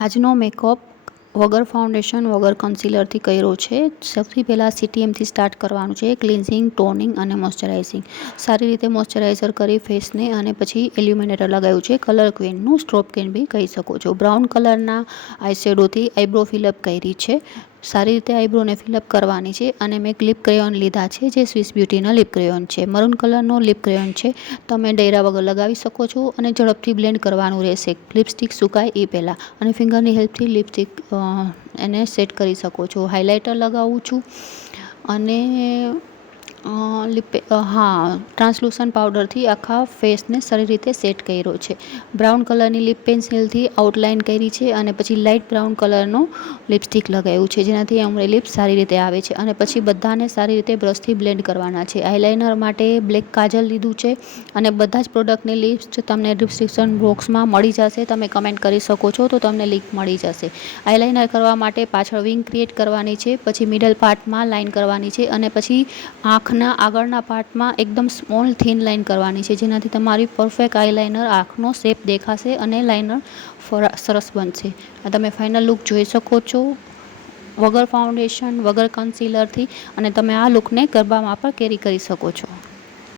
આજનો મેકઅપ વગર ફાઉન્ડેશન વગર કન્સીલરથી કર્યો છે. સૌથી પહેલાં CTMથી સ્ટાર્ટ કરવાનું છે. ક્લિન્ઝિંગ, ટોનિંગ અને મોઇશ્ચરાઇઝિંગ. સારી રીતે મોઇશ્ચરાઇઝર કરી ફેસને અને પછી ઇલ્યુમિનેટર લગાવ્યું છે. કલર ક્વીનનું સ્ટ્રોબ ક્વીન બી કહી શકો છો. બ્રાઉન કલરના આઈશેડોથી આઈબ્રો ફિલઅપ કરી છે. સારી રીતે આઈબ્રોને ફિલઅપ કરવાની છે અને મેં લિપ ક્રેયોન લીધા છે જે સ્વિસ બ્યુટીના લિપ ક્રેયોન છે. મરૂન કલરનો લિપ ક્રેયોન છે. તમે ડૈરા વગર લગાવી શકો છો અને ઝડપથી બ્લેન્ડ કરવાનું રહેશે લિપસ્ટિક સુકાય એ પહેલાં. અને ફિંગરની હેલ્પથી લિપસ્ટિક એને સેટ કરી શકો છો. હાઇલાઇટર લગાવું છું અને ટ્રાન્સલુસન્ટ પાવડરથી આખા ફેસને સારી રીતે સેટ કર્યો છે. બ્રાઉન કલરની લિપ પેન્સિલથી આઉટલાઇન કરી છે અને પછી લાઇટ બ્રાઉન કલરનું લિપસ્ટિક લગાવ્યું છે જેનાથી અમારી લિપ્સ સારી રીતે આવે છે. અને પછી બધાને સારી રીતે બ્રશથી બ્લેન્ડ કરવાના છે. આઈલાઇનર માટે બ્લેક કાજલ લીધું છે અને બધા જ પ્રોડક્ટની લિસ્ટ તમને ડિસ્ક્રિપ્શન બોક્સમાં મળી જશે. તમે કમેન્ટ કરી શકો છો તો તમને લિંક મળી જશે. આઈલાઇનર કરવા માટે પાછળ વિંગ ક્રિએટ કરવાની છે, પછી મિડલ પાર્ટમાં લાઇન કરવાની છે અને પછી આંખના આગળના પાર્ટમાં એકદમ સ્મોલ થિન લાઇન કરવાની છે જેનાથી તમારી પરફેક્ટ આઈલાઇનર આંખનો શેપ દેખાશે અને લાઇનર સરસ બનશે. તમે ફાઇનલ લુક જોઈ શકો છો વગર ફાઉન્ડેશન વગર કન્સીલરથી અને તમે આ લુકને ગરબામાં પણ કેરી કરી શકો છો.